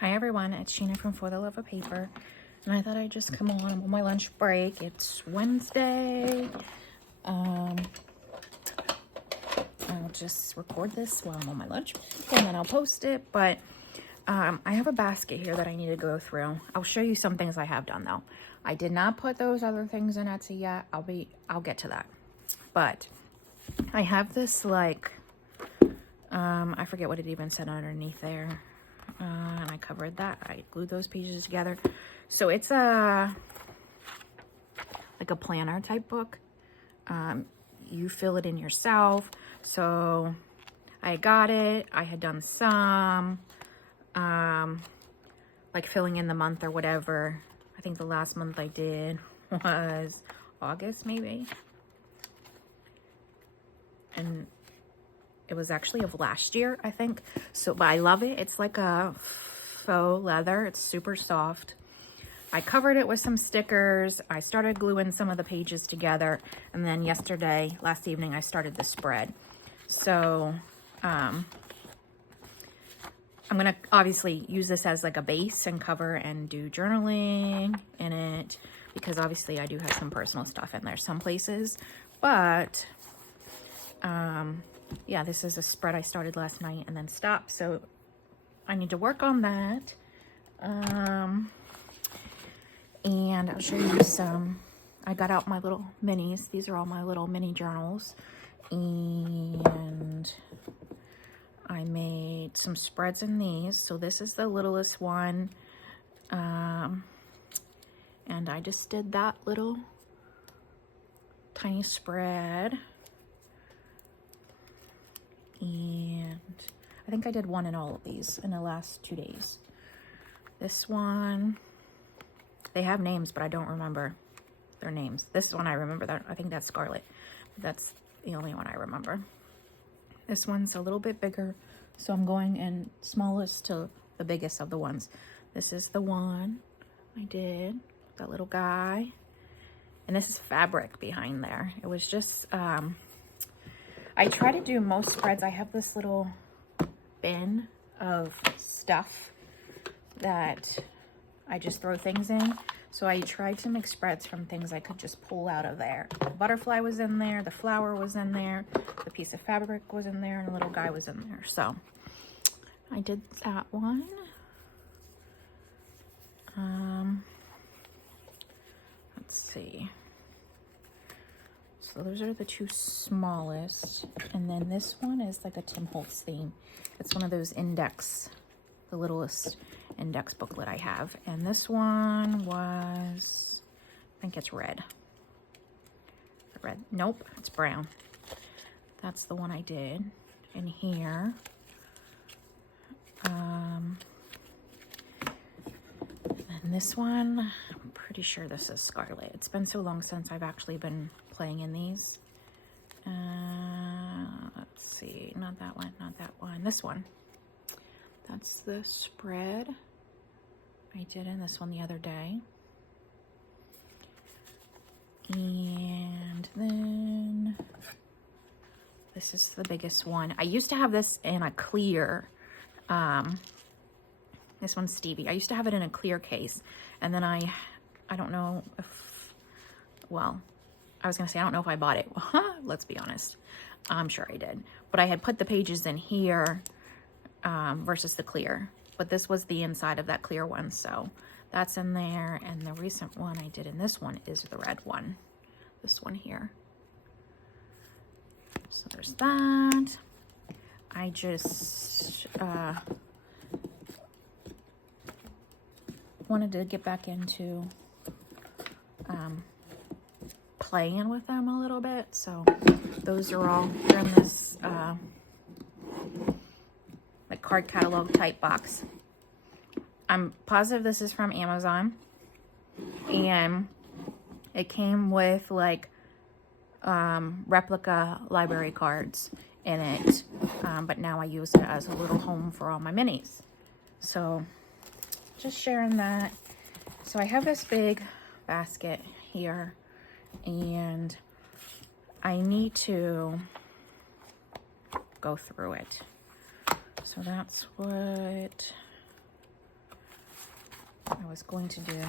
Hi everyone, it's Sheena from For the Love of Paper, and I thought I'd just come on my lunch break. It's Wednesday. I'll just record this while I'm on my lunch, and then I'll post it. But I have a basket here that I need to go through. I'll show you some things I have done though. I did not put those other things in Etsy yet. I'll get to that. But I have this like, I forget what it even said underneath there. And I covered that. I glued those pages together. So it's like a planner type book. You fill it in yourself. So I got it. I had done some, like filling in the month or whatever. I think the last month I did was August maybe. And it was actually of last year, I think. So, but I love it. It's like a faux leather. It's super soft. I covered it with some stickers. I started gluing some of the pages together. And then last evening, I started the spread. So, I'm going to obviously use this as like a base and cover and do journaling in it. Because obviously I do have some personal stuff in there some places. But, yeah, this is a spread I started last night and then stopped. So I need to work on that. And I'll show you some. I got out my little minis. These are all my little mini journals. And I made some spreads in these. So this is the littlest one. And I just did that little tiny spread. And I think I did one in all of these in the last 2 days. This one, they have names, but I don't remember their names. This one I remember. That I think that's Scarlet. That's the only one I remember. This one's a little bit bigger, so I'm going in smallest to the biggest of the ones. This is the one I did, that little guy. And this is fabric behind there. It was just, I try to do most spreads. I have this little bin of stuff that I just throw things in. So I tried to make spreads from things I could just pull out of there. The butterfly was in there, the flower was in there, the piece of fabric was in there, and the little guy was in there. So I did that one. Let's see. So those are the two smallest. And then this one is like a Tim Holtz theme. It's one of those index, the littlest index booklet I have. And this one was, I think it's red. Red, nope, it's brown. That's the one I did in here. And this one, I'm pretty sure this is Scarlet. It's been so long since I've actually been playing in these. Let's see, not that one, not that one. This one. That's the spread I did in this one the other day. And then this is the biggest one. I used to have this in a clear, this one's Stevie. I used to have it in a clear case. And then I don't know if, well, I was going to say, I don't know if I bought it. Let's be honest. I'm sure I did. But I had put the pages in here versus the clear. But this was the inside of that clear one. So that's in there. And the recent one I did in this one is the red one. This one here. So there's that. I just wanted to get back into playing with them a little bit. So those are all in this like card catalog type box. I'm positive this is from Amazon, and it came with like replica library cards in it, but now I use it as a little home for all my minis. So just sharing that. So I have this big basket here, and I need to go through it. So that's what I was going to do.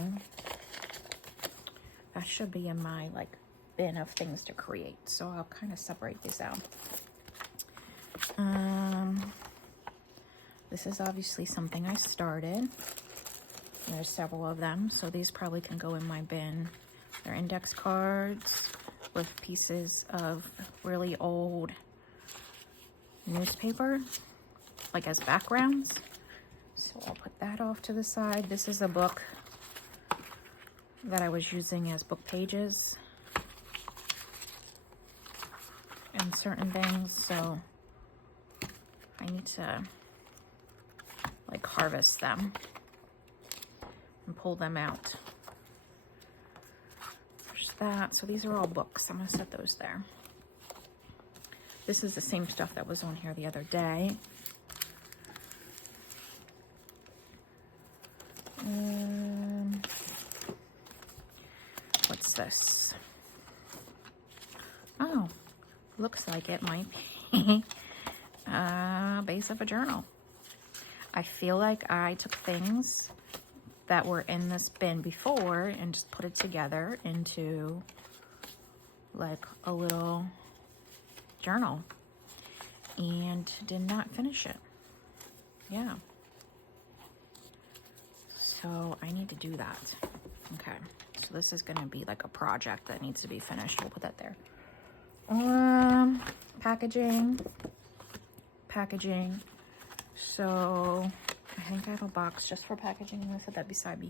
That should be in my like bin of things to create. So I'll kind of separate these out. This is obviously something I started. There's several of them, so these probably can go in my bin. They're index cards with pieces of really old newspaper, like as backgrounds. So I'll put that off to the side. This is a book that I was using as book pages and certain things, so I need to like harvest them and pull them out. There's that. So these are all books. I'm gonna set those there. This is the same stuff that was on here the other day. What's this? Oh, looks like it might be base of a journal. I feel like I took things that were in this bin before and just put it together into like a little journal and did not finish it. Yeah. So I need to do that. Okay. So this is going to be like a project that needs to be finished. We'll put that there. Packaging. So I think I have a box just for packaging. I'm going to put that behind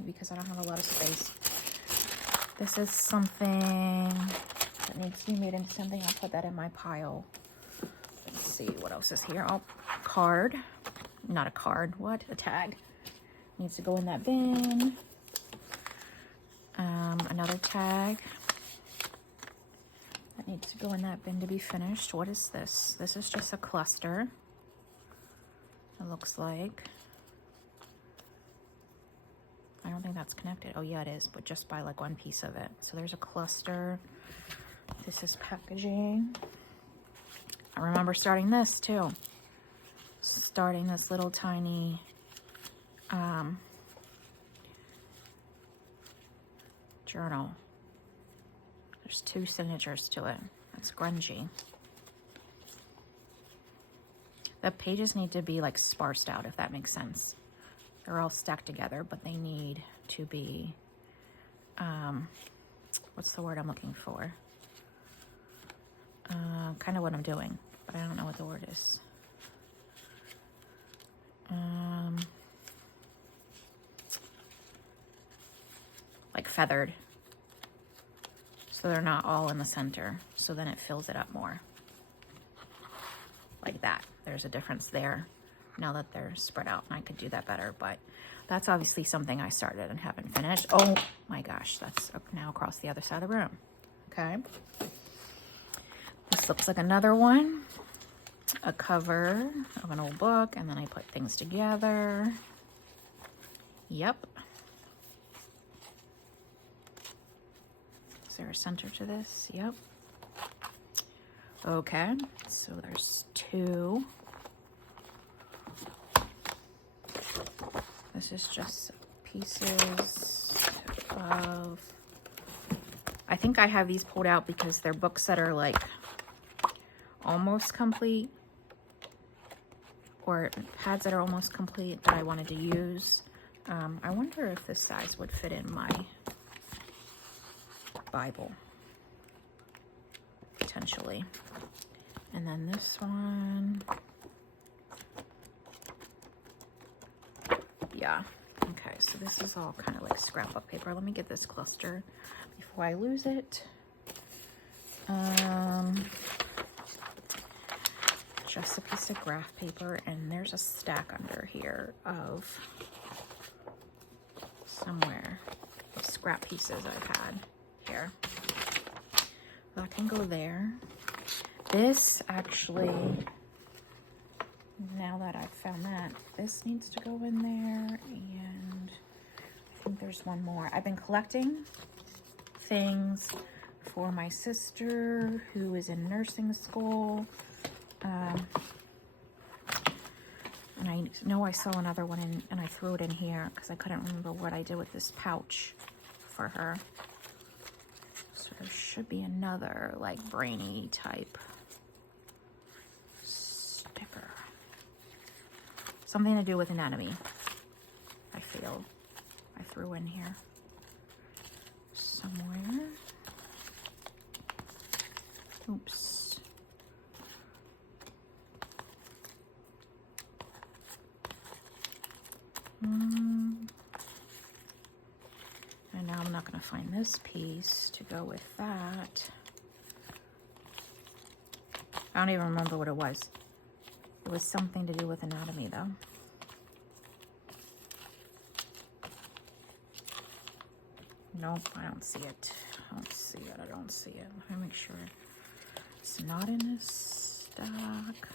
me because I don't have a lot of space. This is something that needs to be made into something. I'll put that in my pile. Let's see what else is here. Oh, card. Not a card. What? A tag. Needs to go in that bin. Another tag. That needs to go in that bin to be finished. What is this? This is just a cluster. It looks like. I don't think that's connected. Oh yeah, it is, but just by like one piece of it. So there's a cluster. This is packaging. I remember starting this too. Starting this little tiny journal. There's 2 signatures to it. That's grungy. The pages need to be like sparsed out, if that makes sense. They're all stacked together, but they need to be, what's the word I'm looking for? Kind of what I'm doing, but I don't know what the word is. Like feathered. So they're not all in the center. So then it fills it up more. Like that. There's a difference there now that they're spread out, and I could do that better, but that's obviously something I started and haven't finished. Oh my gosh, that's now across the other side of the room. Okay. This looks like another one. A cover of an old book, and then I put things together. Yep. Is there a center to this? Yep. Okay, so there's 2. This is just pieces of, I think I have these pulled out because they're books that are like almost complete, or pads that are almost complete that I wanted to use. I wonder if this size would fit in my Bible, potentially. And then this one, yeah. Okay, so this is all kind of like scrapbook paper. Let me get this cluster before I lose it. Just a piece of graph paper, and there's a stack under here of somewhere scrap pieces I've had here. That can go there. This actually, now that I've found that, this needs to go in there, and I think there's one more. I've been collecting things for my sister who is in nursing school. And I know I saw another one and I threw it in here because I couldn't remember what I did with this pouch for her. So there should be another like brainy type sticker. Something to do with anatomy, I feel. I threw in here somewhere. Oops. And now I'm not going to find this piece to go with that. I don't even remember what it was. It was something to do with anatomy, though. Nope, I don't see it. I don't see it. I don't see it. Let me make sure it's not in this stock.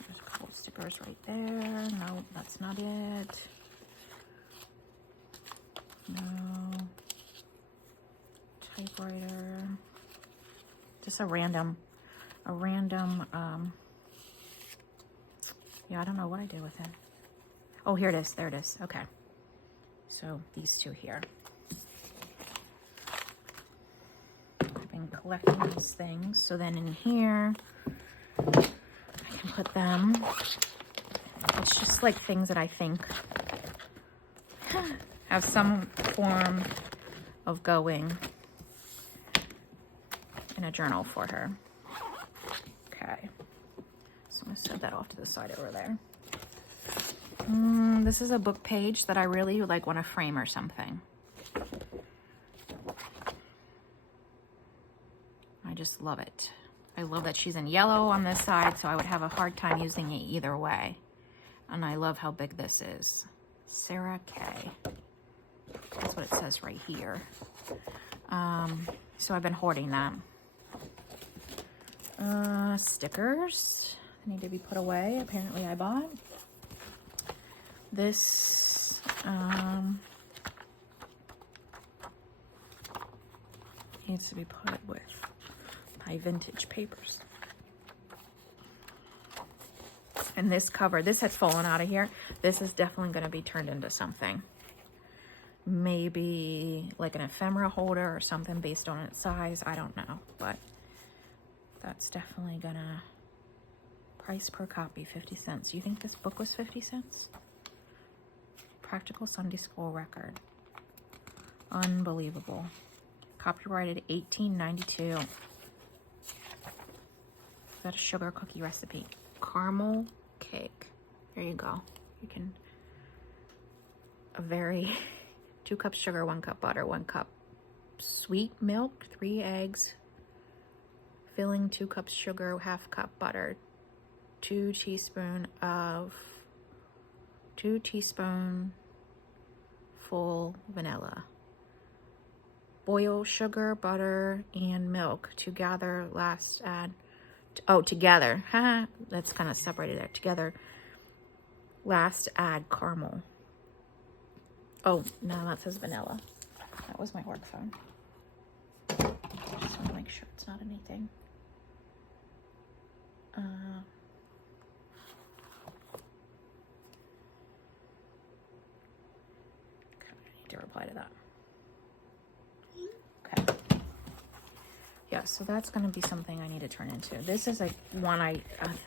There's a couple of stickers right there. No, that's not it. No. Typewriter. Just a random, yeah, I don't know what I did with it. Oh, here it is. There it is. Okay. So these two here. I've been collecting these things. So then in here, I can put them. It's just like things that I think have some form of going in a journal for her. Okay. So I'm going to set that off to the side over there. This is a book page that I really like want to frame or something. I just love it. I love that she's in yellow on this side, so I would have a hard time using it either way. And I love how big this is. Sarah K. That's what it says right here. So I've been hoarding that. Stickers need to be put away. Apparently I bought. This needs to be put with my vintage papers. And this cover, this has fallen out of here. This is definitely going to be turned into something. Maybe like an ephemera holder or something based on its size. I don't know, but that's definitely gonna... Price per copy, 50 cents. You think this book was 50 cents? Practical Sunday School Record. Unbelievable. Copyrighted 1892. Is that a sugar cookie recipe? Caramel cake. There you go. You can... A very... 2 cups sugar, 1 cup butter, 1 cup sweet milk, 3 eggs, filling 2 cups sugar, 1/2 cup butter, 2 teaspoonfuls vanilla. Boil sugar, butter, and milk together. Last add, together. That's kind of separated there. Together. Last add caramel. Oh, no, that says vanilla. That was my work phone. Just want to make sure it's not anything. Okay, I need to reply to that. Okay. Yeah, so that's going to be something I need to turn into. This is a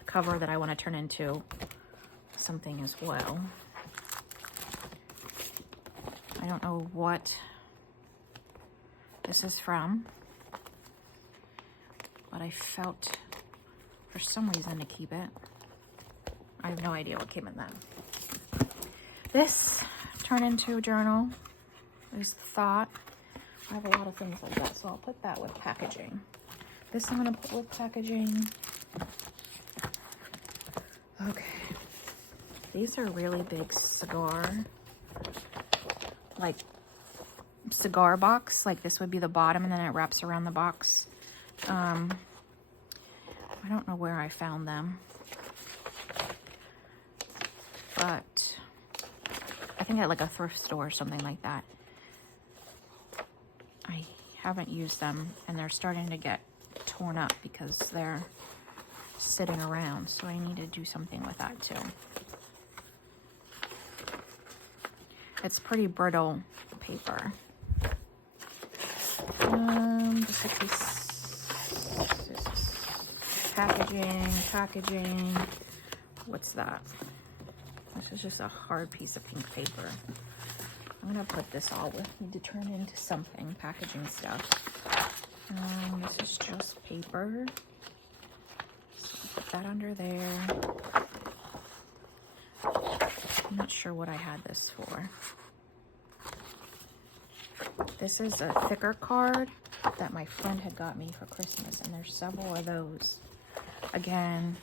cover that I want to turn into something as well. I don't know what this is from, but I felt for some reason to keep it. I have no idea what came in that. This turned into a journal. There's the thought. I have a lot of things like that, so I'll put that with packaging. This I'm gonna put with packaging. Okay. These are really big cigar box. Like this would be the bottom and then it wraps around the box. I don't know where I found them, but I think at like a thrift store or something like that. I haven't used them, and they're starting to get torn up because they're sitting around, so I need to do something with that too. It's pretty brittle paper. This is packaging. What's that? This is just a hard piece of pink paper. I'm gonna put this all with me to turn into something, packaging stuff. This is just paper. So put that under there. I'm not sure what I had this for. This is a thicker card that my friend had got me for Christmas, and there's several of those. Again,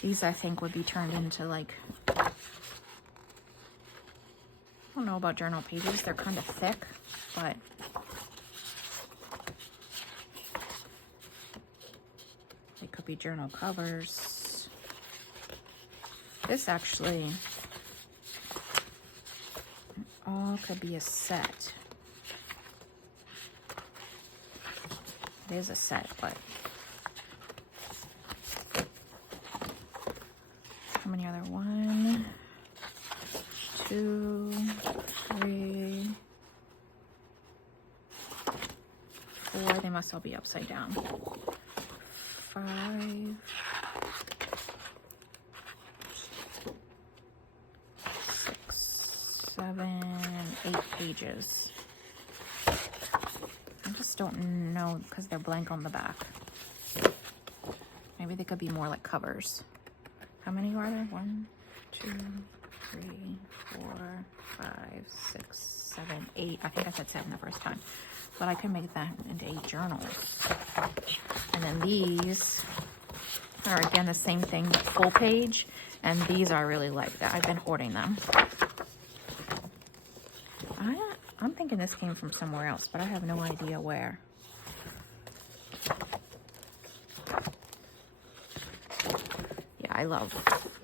these I think would be turned into like, I don't know about journal pages. They're kind of thick, but they could be journal covers. This actually all could be a set. It is a set, but how many are there? 1, 2, 3, 4. They must all be upside down. 5, 6, 7, 8 pages. I just don't know because they're blank on the back. Maybe they could be more like covers. How many are there? 1, 2, 3, 4, 5, 6, 7, 8. I think I said 7 the first time. But I can make that into 8 journals. And then these are again the same thing, but full page. And these I really like that. I've been hoarding them. I'm thinking this came from somewhere else, but I have no idea where. Yeah, I love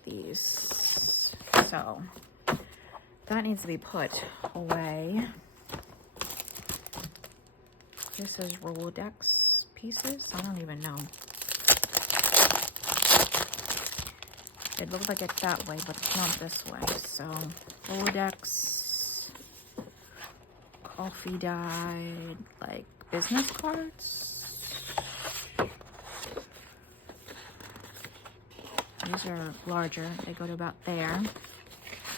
these. So that needs to be put away. This is Rolodex pieces. I don't even know. It looks like it's that way, but it's not this way. So Rolodex, coffee dyed, like business cards. These are larger. They go to about there.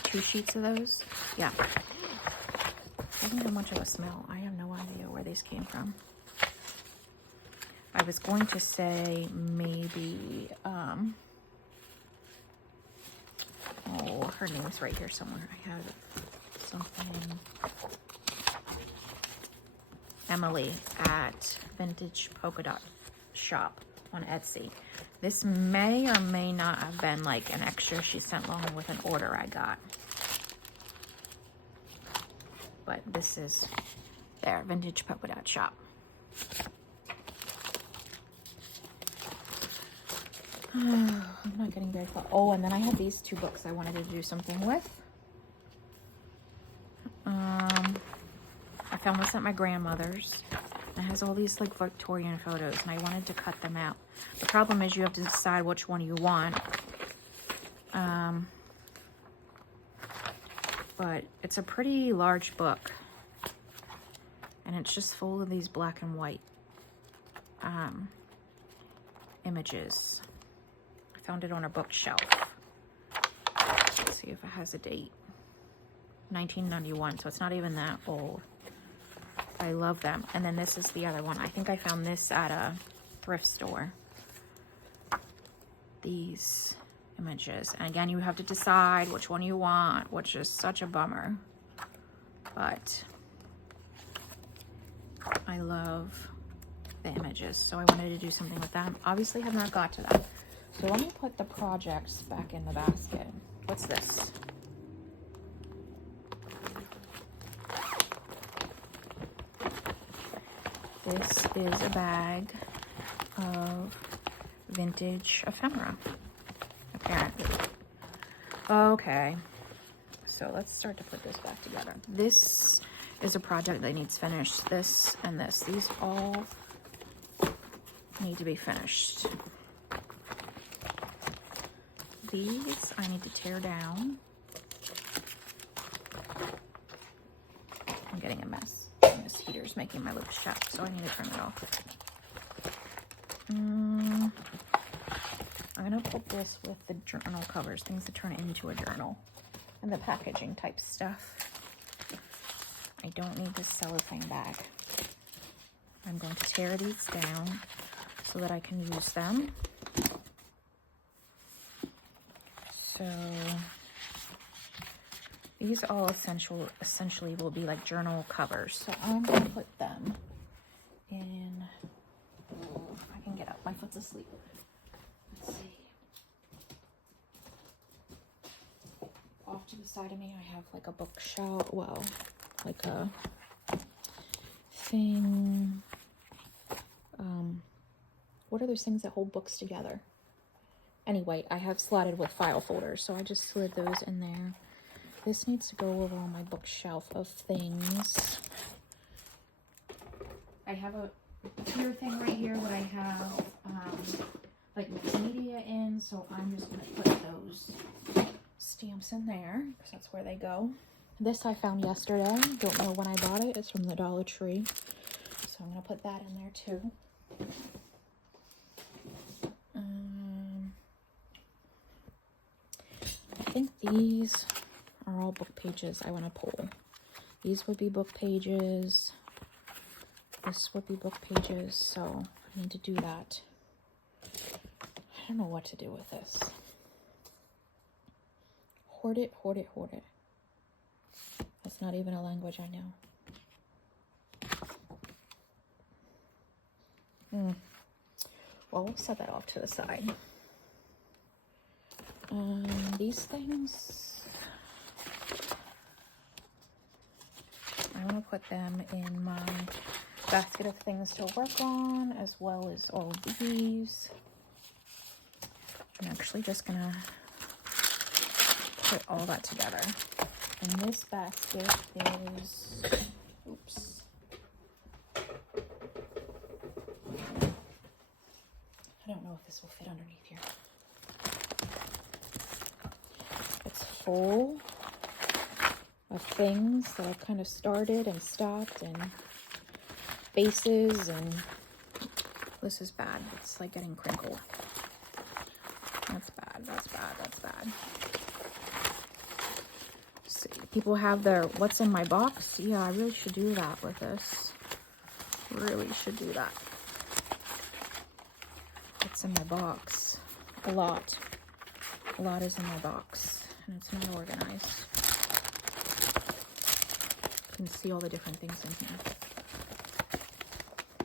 2 sheets of those. Yeah. Doesn't have much of a smell. I have no idea where these came from. I was going to say maybe, oh, her name's right here somewhere. I had something. Emily at Vintage Polka Dot Shop on Etsy. This may or may not have been like an extra she sent along with an order I got. But this is there, Vintage Polka Dot Shop. I'm not getting very far. Oh, and then I have these 2 books I wanted to do something with. I found this at my grandmother's. It has all these like Victorian photos, and I wanted to cut them out. The problem is you have to decide which one you want. But it's a pretty large book, and it's just full of these black and white images. I found it on a bookshelf. Let's see if it has a date. 1991, so it's not even that old. I love them. And then this is the other one. I think I found this at a thrift store. These images. And again, you have to decide which one you want, which is such a bummer. But I love the images, so I wanted to do something with them. Obviously have not got to that. So let me put the projects back in the basket. What's this? This is a bag of vintage ephemera, apparently. Okay, so let's start to put this back together. This is a project that needs finished. This and this. These all need to be finished. These I need to tear down. I'm getting a mess. This heater's making my lips chapped, so I need to turn it off. I'm gonna put this with the journal covers, things that turn into a journal, and the packaging type stuff. I don't need this cellophane bag. I'm going to tear these down so that I can use them. So these all essentially will be like journal covers. So I'm going to put them in, I can get up, my foot's asleep. Let's see. Off to the side of me, I have like a bookshelf, well, like a thing. What are those things that hold books together? Anyway, I have slotted with file folders, so I just slid those in there. This needs to go over on my bookshelf of things. I have a tier thing right here that I have like multimedia in, so I'm just gonna put those stamps in there because that's where they go. This I found yesterday. Don't know when I bought it. It's from the Dollar Tree, so I'm gonna put that in there too. I think these are all book pages I want to pull. These would be book pages. This would be book pages, so I need to do that. I don't know what to do with this. Hoard it, hoard it, hoard it. That's not even a language I know. Well, we'll set that off to the side. These things, I want to put them in my basket of things to work on, as well as all of these. I'm actually just gonna put all that together. And this basket is, oops. I don't know if this will fit underneath here. It's full of things that I've kind of started and stopped, and faces, and this is bad. It's like getting crinkled. That's bad, that's bad, that's bad. See, people have their what's in my box. Yeah, I really should do that with this. Really should do that. What's in my box? A lot. A lot is in my box, and it's not organized. You can see all the different things in here.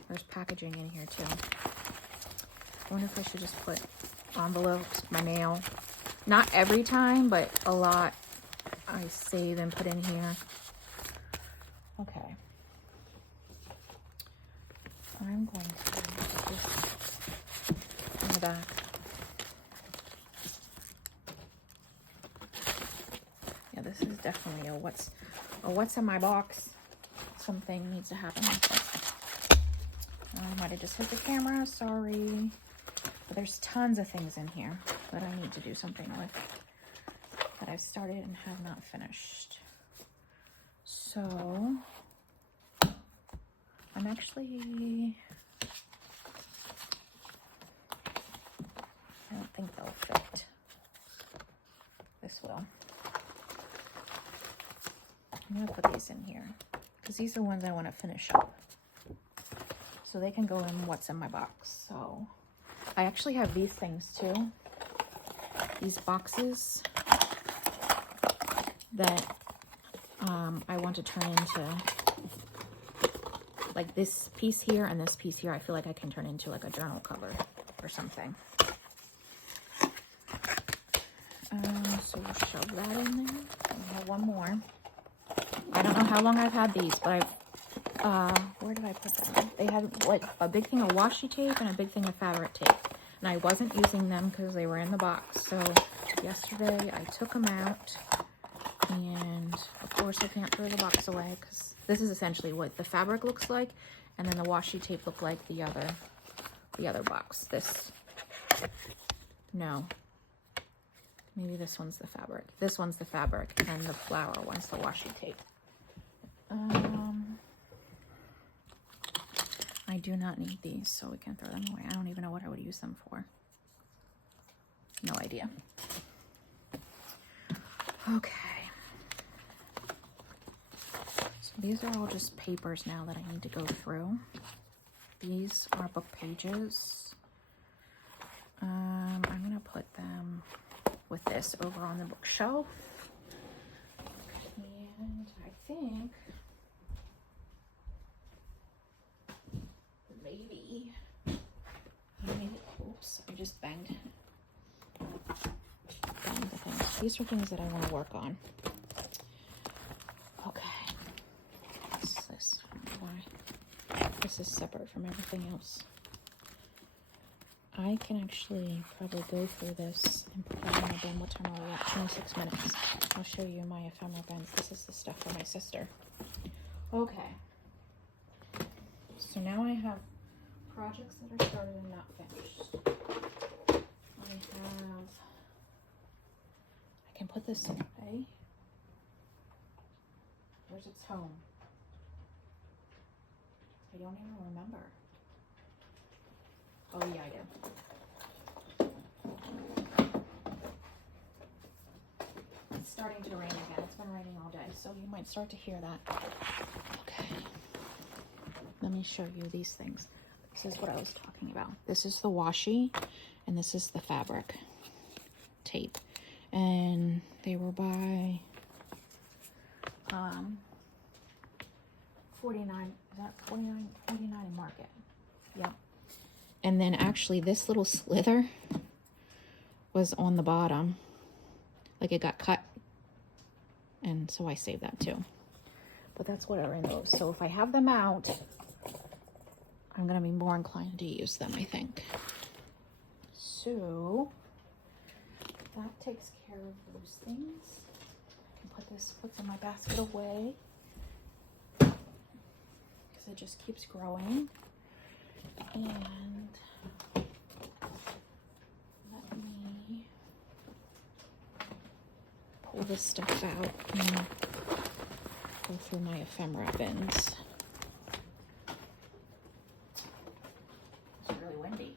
There's packaging in here too. I wonder if I should just put envelopes, my mail. Not every time, but a lot I save and put in here. Okay. I'm going to put this in the back. Yeah, this is definitely a what's in my box. Something needs to happen with this. I might have just hit the camera, sorry. But there's tons of things in here that I need to do something with, that I've started and have not finished. So, I'm actually, I don't think they'll fit. This will. I'm gonna put these in here, because these are the ones I want to finish up. So they can go in what's in my box. So I actually have these things too. These boxes that I want to turn into like this piece here and this piece here. I feel like I can turn into like a journal cover or something. So we'll shove that in there. I have one more. I don't know how long I've had these, but where did I put them? They had like a big thing of washi tape and a big thing of fabric tape. And I wasn't using them because they were in the box. So yesterday I took them out And of course I can't throw the box away because this is essentially what the fabric looks like, and then the washi tape looked like the other box. This, no, maybe this one's the fabric. This one's the fabric, and the flower one's the washi tape. I do not need these, so we can throw them away. I don't even know what I would use them for. No idea. Okay. So these are all just papers now that I need to go through. These are book pages. I'm gonna put them with this over on the bookshelf. And I think maybe, oops, I just banged the things. These are things that I want to work on. Okay. What's this? I don't know why. This is separate from everything else. I can actually probably go through this and put that in my bin. What time are we at? 26 minutes. I'll show you my ephemera bins. This is the stuff for my sister. Okay. So now I have projects that are started and not finished. I can put this away. Where's its home? I don't even remember. Oh yeah, I do. It's starting to rain again. It's been raining all day, so you might start to hear that. Okay. Let me show you these things. This is what I was talking about. This is the washi, and this is the fabric tape. And they were by 49, is that 49 in Market? Yep. And then actually this little slither was on the bottom, like it got cut, and so I saved that too. But that's what I removed. So if I have them out, I'm gonna be more inclined to use them, I think. So that takes care of those things. I can put this, puts in my basket away, because it just keeps growing. And let me pull this stuff out and go through my ephemera bins. It's really windy.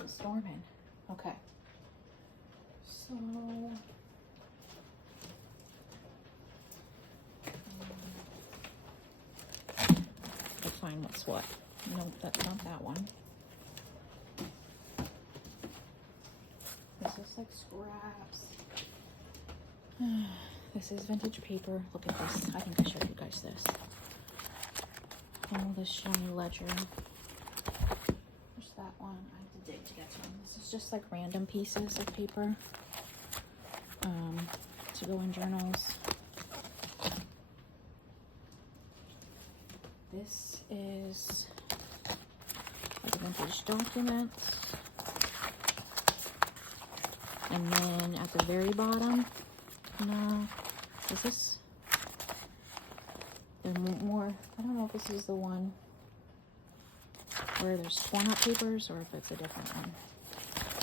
It's storming. Okay. So define what's what. Nope, that's not that one. This is like scraps. This is vintage paper. Look at this. I think I showed you guys this. Oh, this shiny ledger. There's that one. I have to dig to get to them. This is just like random pieces of paper to go in journals. This is like a vintage document. And then at the very bottom, no, is this? There more, I don't know if this is the one where there's torn up papers or if it's a different one.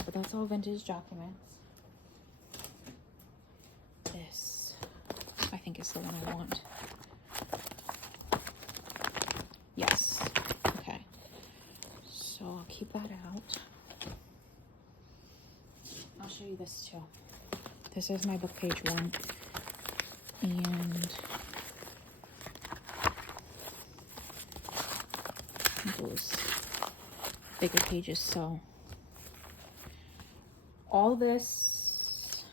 But that's all vintage documents. This, I think, is the one I want. Yes. Okay. So I'll keep that out. I'll show you this too. This is my book page one. And those bigger pages. So all this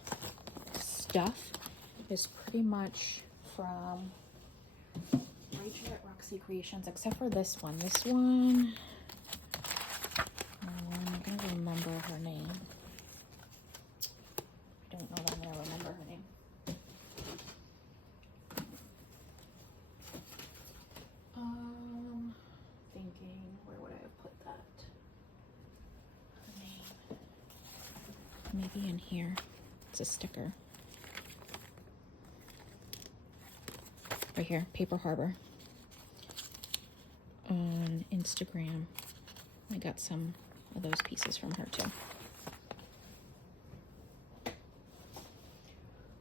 stuff is pretty much from Rachel at Roxy Creations, except for this one. This one, I'm gonna remember her name. I don't know that I'm gonna remember her name. Thinking, where would I have put that? Her name. Maybe in here. It's a sticker. right here, Paper Harbor on Instagram. I got some of those pieces from her too.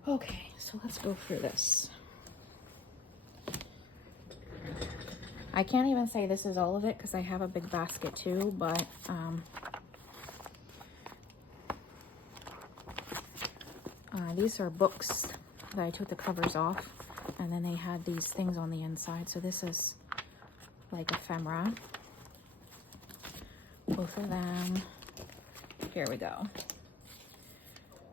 Okay, so let's go through this. I can't even say this is all of it because I have a big basket too, but these are books that I took the covers off, and then they had these things on the inside. So this is like ephemera. Both of them. Here we go.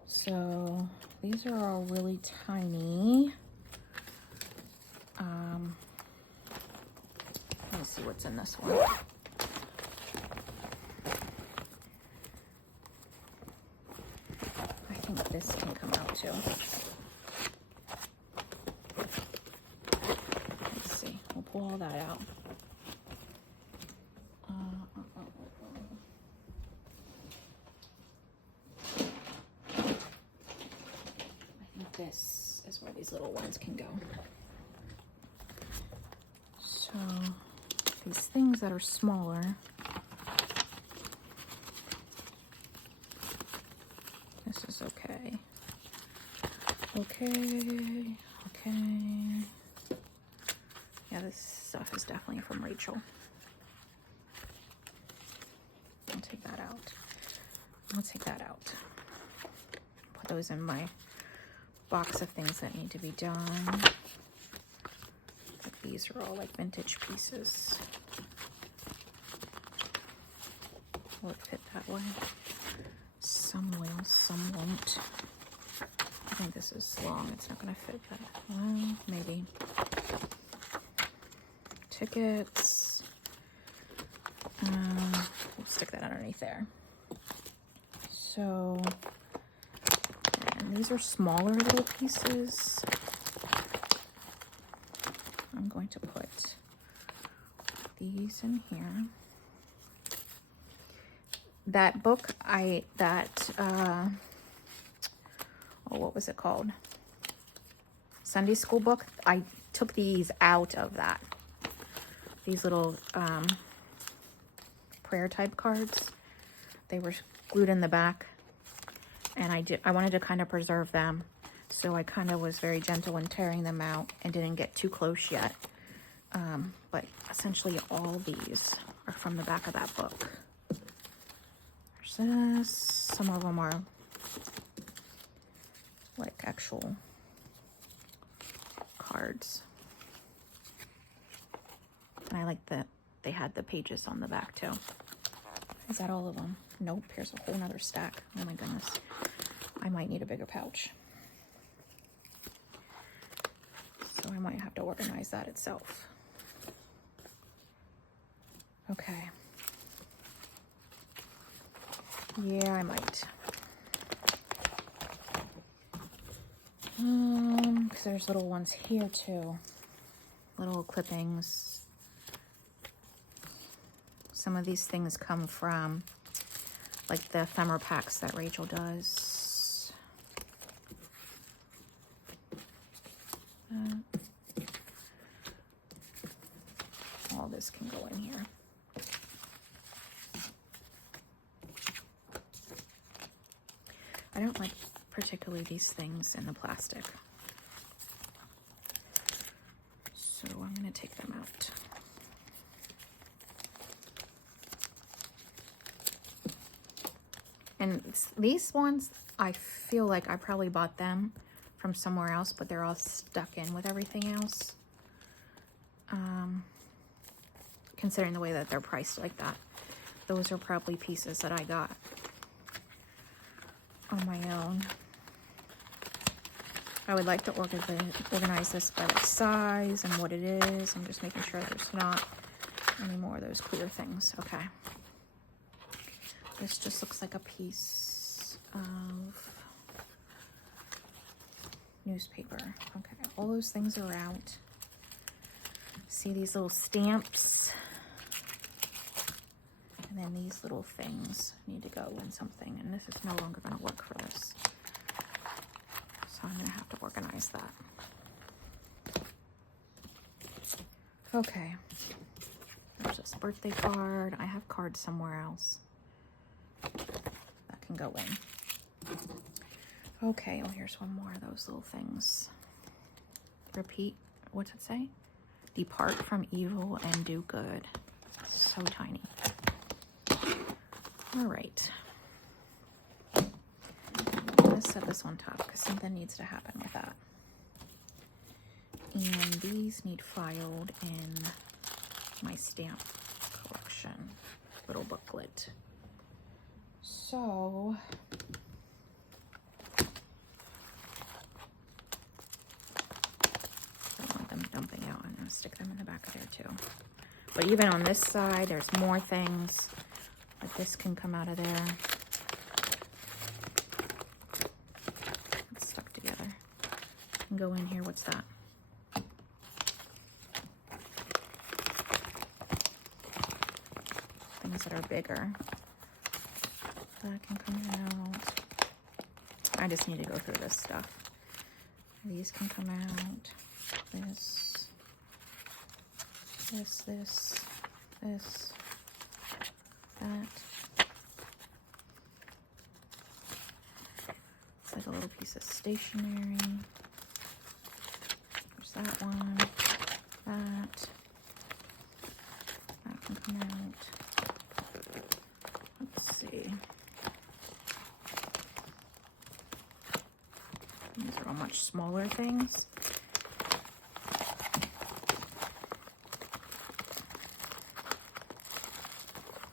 So these are all really tiny. Let's see what's in this one. I think this can come out too. Let's see. We'll pull all that out. I think this is where these little ones can go. So these things that are smaller, this is okay. Okay. Yeah, this stuff is definitely from Rachel. I'll take that out. Put those in my box of things that need to be done. But these are all like vintage pieces. Will it fit that way? Some will, some won't. I think this is long. It's not going to fit that. Well, maybe. Tickets. We'll stick that underneath there. So, and these are smaller little pieces. I'm going to put these in here. That book, what was it called? Sunday school book. I took these out of that. These little prayer type cards. They were glued in the back, and I wanted to kind of preserve them, so I kind of was very gentle in tearing them out and didn't get too close yet. But essentially all these are from the back of that book. There's this. Some of them are like actual cards. And I like that they had the pages on the back too. Is that all of them? Nope, here's a whole nother stack. Oh my goodness. I might need a bigger pouch. So I might have to organize that itself. Okay. Yeah, I might. Because there's little ones here too. Little clippings. Some of these things come from like the ephemera packs that Rachel does. All this can go in here. I don't like particularly these things in the plastic. So I'm going to take them out. And these ones, I feel like I probably bought them from somewhere else, but they're all stuck in with everything else. Considering the way that they're priced like that. Those are probably pieces that I got on my own. I would like to organize this by like size and what it is. I'm just making sure there's not any more of those clear things. Okay. This just looks like a piece of newspaper. Okay, all those things are out. See these little stamps? And then these little things need to go in something, and this is no longer going to work for this. So I'm going to have to organize that. Okay. There's this birthday card. I have cards somewhere else that can go in. Okay, well, here's one more of those little things. Repeat. What's it say? Depart from evil and do good. So tiny. All right. I'm going to set this on top because something needs to happen with that. And these need filed in my stamp collection little booklet. So I don't want them dumping out. I'm going to stick them in the back of there too. But even on this side, there's more things. Like this can come out of there. It's stuck together. And go in here. What's that? Things that are bigger. That can come out. I just need to go through this stuff. These can come out. This, that. It's like a little piece of stationery. There's that one. That can come out. Let's see. These are all much smaller things.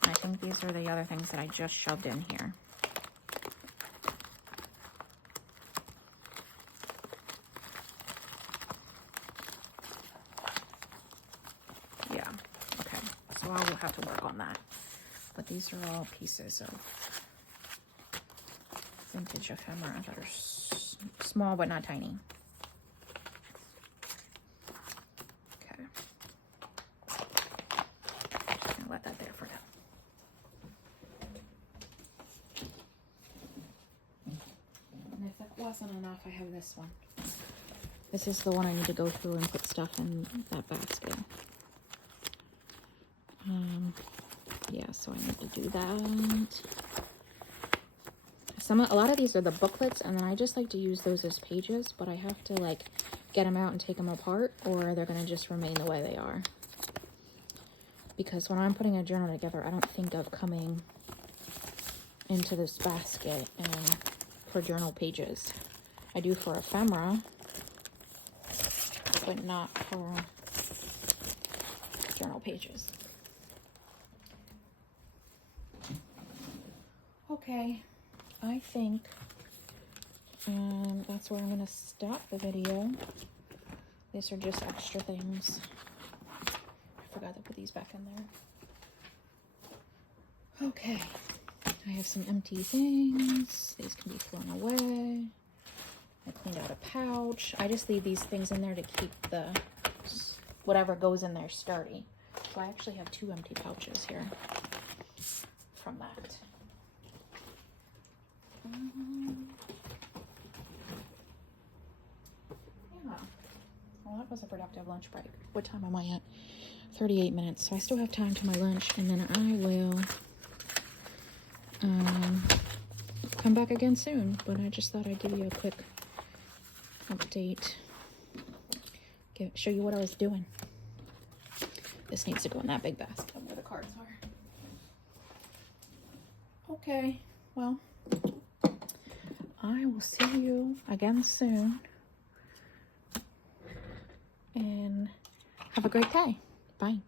I think these are the other things that I just shoved in here. Yeah, okay. So I will have to work on that. But these are all pieces of vintage ephemera that are small but not tiny. Okay. Just gonna let that there for now. And if that wasn't enough, I have this one. This is the one I need to go through and put stuff in that basket. Yeah, so I need to do that. A lot of these are the booklets, and then I just like to use those as pages, but I have to like get them out and take them apart, or they're going to just remain the way they are. Because when I'm putting a journal together, I don't think of coming into this basket and for journal pages. I do for ephemera, but not for journal pages. Okay, I think that's where I'm going to stop the video. These are just extra things. I forgot to put these back in there. Okay, I have some empty things. These can be thrown away. I cleaned out a pouch. I just leave these things in there to keep the whatever goes in there sturdy. So I actually have 2 empty pouches here from that. Yeah. Well, that was a productive lunch break. What time am I at? 38 minutes. So I still have time to my lunch, and then I will come back again soon. But I just thought I'd give you a quick update. Show you what I was doing. This needs to go in that big basket where the cards are. Okay, well, I will see you again soon. And have a great day. Bye.